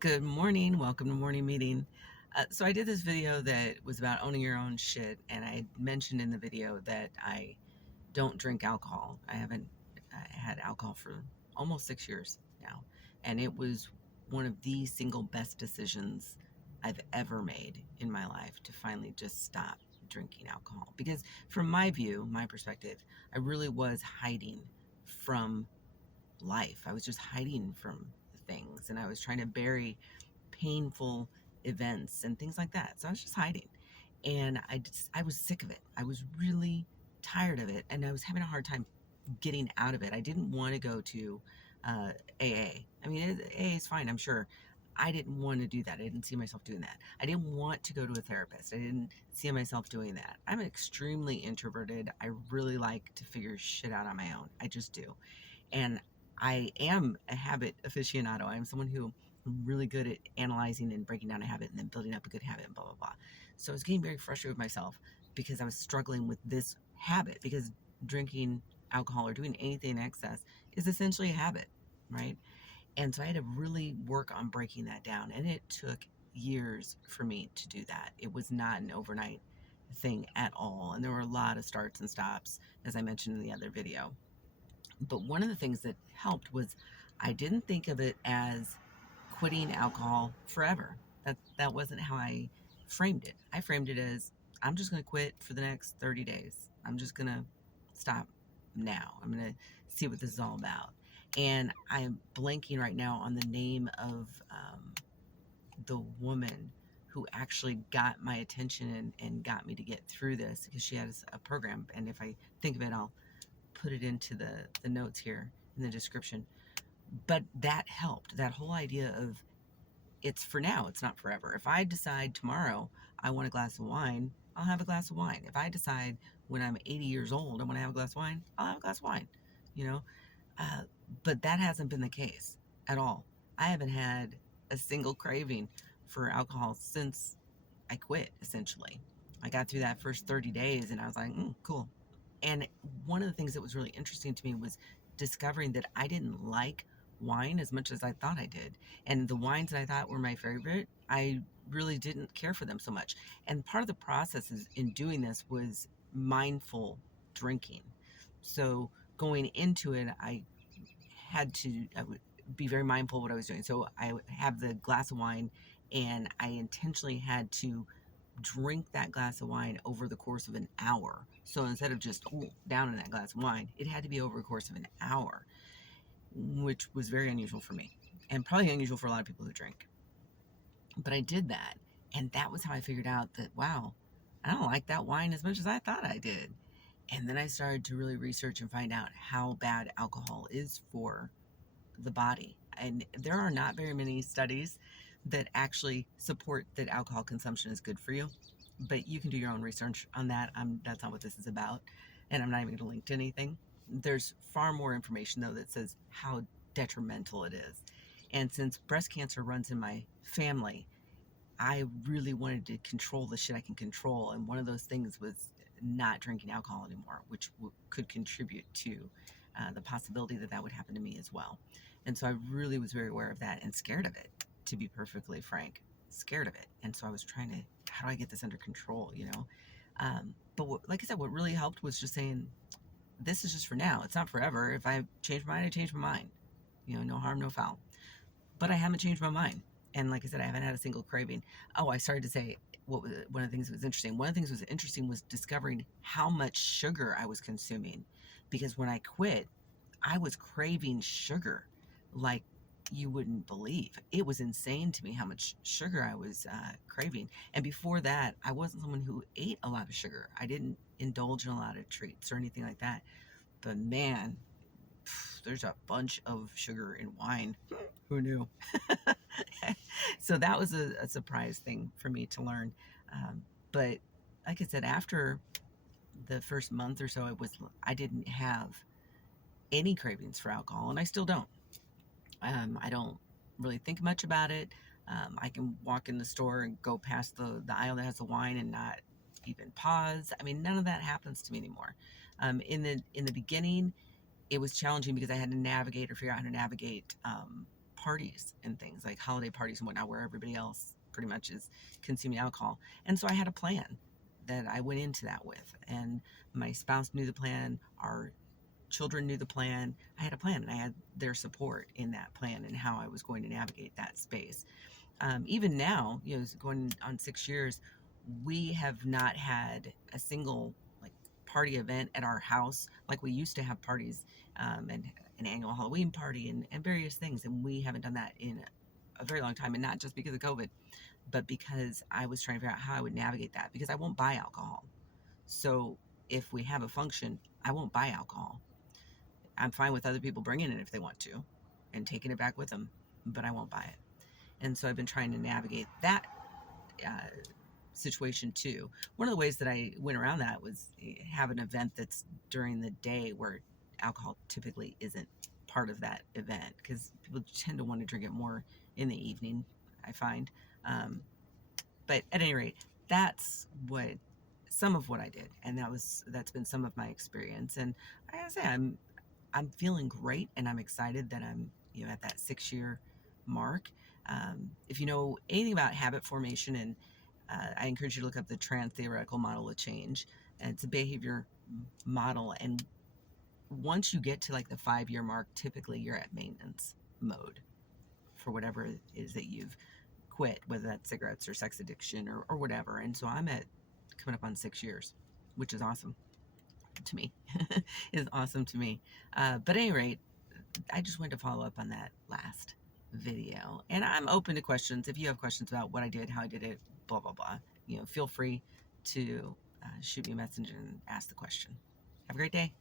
Good morning. Welcome to Morning Meeting. So I did this video that was about owning your own shit, and I mentioned in the video that I don't drink alcohol. I haven't had alcohol for almost 6 years now, and it was one of the single best decisions I've ever made in my life to finally just stop drinking alcohol. Because from my view, my perspective, I really was hiding from life. I was just hiding from things, and I was trying to bury painful events and things like that. So I was just hiding, and I was sick of it. I was really tired of it, and I was having a hard time getting out of it. I didn't want to go to AA. I mean, AA is fine, I'm sure. I didn't want to do that. I didn't see myself doing that. I didn't want to go to a therapist. I didn't see myself doing that. I'm extremely introverted. I really like to figure shit out on my own. I just do. And I am a habit aficionado. I'm someone who I'm really good at analyzing and breaking down a habit and then building up a good habit and blah, blah, blah. So I was getting very frustrated with myself because I was struggling with this habit, because drinking alcohol or doing anything in excess is essentially a habit, right? And so I had to really work on breaking that down. And it took years for me to do that. It was not an overnight thing at all. And there were a lot of starts and stops, as I mentioned in the other video. But one of the things that helped was I didn't think of it as quitting alcohol forever. That wasn't how I framed it. I framed it as I'm just going to quit for the next 30 days. I'm just going to stop now. I'm going to see what this is all about. And I'm blanking right now on the name of the woman who actually got my attention and got me to get through this, because she has a program. And if I think of it, I'll put it into the notes here in the description. But that helped. That whole idea of it's for now, it's not forever. If I decide tomorrow I want a glass of wine, I'll have a glass of wine. If I decide when I'm 80 years old I want to have a glass of wine, I'll have a glass of wine, you know? Uh, but that hasn't been the case at all. I haven't had a single craving for alcohol since I quit, essentially. I got through that first 30 days and I was like, cool. And one of the things that was really interesting to me was discovering that I didn't like wine as much as I thought I did. And the wines that I thought were my favorite, I really didn't care for them so much. And part of the process in doing this was mindful drinking. So going into it, I would be very mindful of what I was doing. So I would have the glass of wine, and I intentionally had to drink that glass of wine over the course of an hour. So instead of just down in that glass of wine, it had to be over the course of an hour, which was very unusual for me and probably unusual for a lot of people who drink. But I did that. And that was how I figured out that, wow, I don't like that wine as much as I thought I did. And then I started to really research and find out how bad alcohol is for the body. And there are not very many studies that actually support that alcohol consumption is good for you. But you can do your own research on that. That's not what this is about. And I'm not even going to link to anything. There's far more information, though, that says how detrimental it is. And since breast cancer runs in my family, I really wanted to control the shit I can control. And one of those things was not drinking alcohol anymore, which could contribute to the possibility that that would happen to me as well. And so I really was very aware of that and scared of it, to be perfectly frank, scared of it. And so I was trying to, how do I get this under control, you know? But like I said, what really helped was just saying, this is just for now. It's not forever. If I change my mind, I change my mind. You know, no harm, no foul. But I haven't changed my mind. And like I said, I haven't had a single craving. Oh, I started to say one of the things that was interesting. One of the things that was interesting was discovering how much sugar I was consuming. Because when I quit, I was craving sugar like you wouldn't believe. It was insane to me how much sugar I was craving. And before that, I wasn't someone who ate a lot of sugar. I didn't indulge in a lot of treats or anything like that. But man, there's a bunch of sugar in wine. Who knew? So that was a surprise thing for me to learn. But like I said, after the first month or so, I didn't have any cravings for alcohol, and I still don't. I don't really think much about it. I can walk in the store and go past the aisle that has the wine and not even pause. I mean, none of that happens to me anymore. In the beginning, it was challenging because I had to navigate or figure out how to navigate parties and things like holiday parties and whatnot, where everybody else pretty much is consuming alcohol. And so I had a plan that I went into that with, and my spouse knew the plan, our children knew the plan. I had a plan, and I had their support in that plan and how I was going to navigate that space. Even now, going on 6 years, we have not had a single like party event at our house like we used to have parties, and an annual Halloween party and various things, and we haven't done that in a very long time, and not just because of COVID, but because I was trying to figure out how I would navigate that, because I won't buy alcohol. So if we have a function, I won't buy alcohol. I'm fine with other people bringing it if they want to and taking it back with them, but I won't buy it. And so I've been trying to navigate that uh, situation too. One of the ways that I went around that was have an event that's during the day where alcohol typically isn't part of that event, because people tend to want to drink it more in the evening, I find. Um, but at any rate, that's what some of what I did, and that's been some of my experience. And I gotta say, I'm feeling great, and I'm excited that I'm at that 6 year mark. If you know anything about habit formation, and I encourage you to look up the trans theoretical model of change. And it's a behavior model, and once you get to like the 5 year mark, typically you're at maintenance mode for whatever it is that you've quit, whether that's cigarettes or sex addiction or whatever. And so I'm at coming up on 6 years, which is awesome to me. Is awesome to me. But at any rate, I just wanted to follow up on that last video, and I'm open to questions. If you have questions about what I did, how I did it, blah blah blah, feel free to shoot me a message and ask the question. Have a great day.